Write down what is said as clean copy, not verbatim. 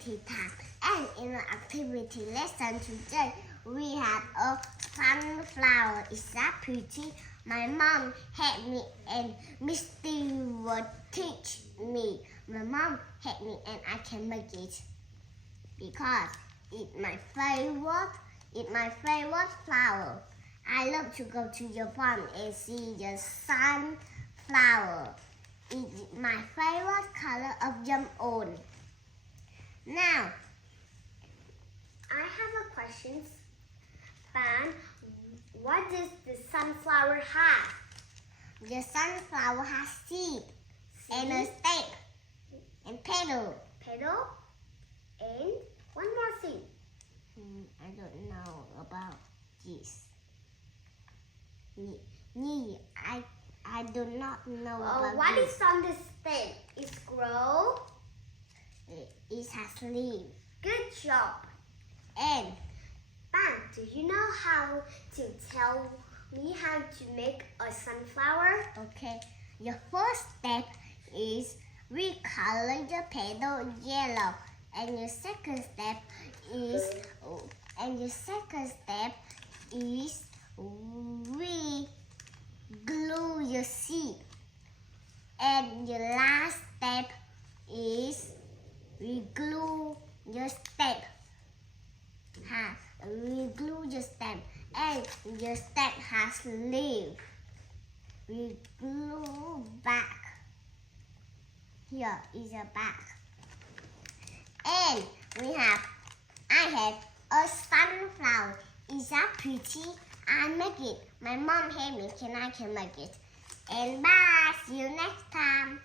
activity time. And in the activity lesson today, we have a sunflower. Is that pretty? My mom helped me and Miss Steve will teach me. My mom helped me and I can make it because it's my favorite flower. I love to go to your farm and see the sunflower. It's my favorite color of jam on. Now, I have a question. Fan, what does the sunflower have? The sunflower has seed and a stem and petal. Petal and one more thing. I don't know about this. I do not know about what this. is on the stem? It's grow. It has leaves. Good job. And Ban, do you know how to tell me how to make a sunflower? Okay, your first step is recolor the petal yellow, and your second step is re-glue your seed, and your last step is re-glue your stem. Re-glue your stem, and your stem has leaves. Re-glue back. Here is a back. And I have a sunflower. Is that pretty? I make it. My mom helped me. I can make it. And bye. See you next time.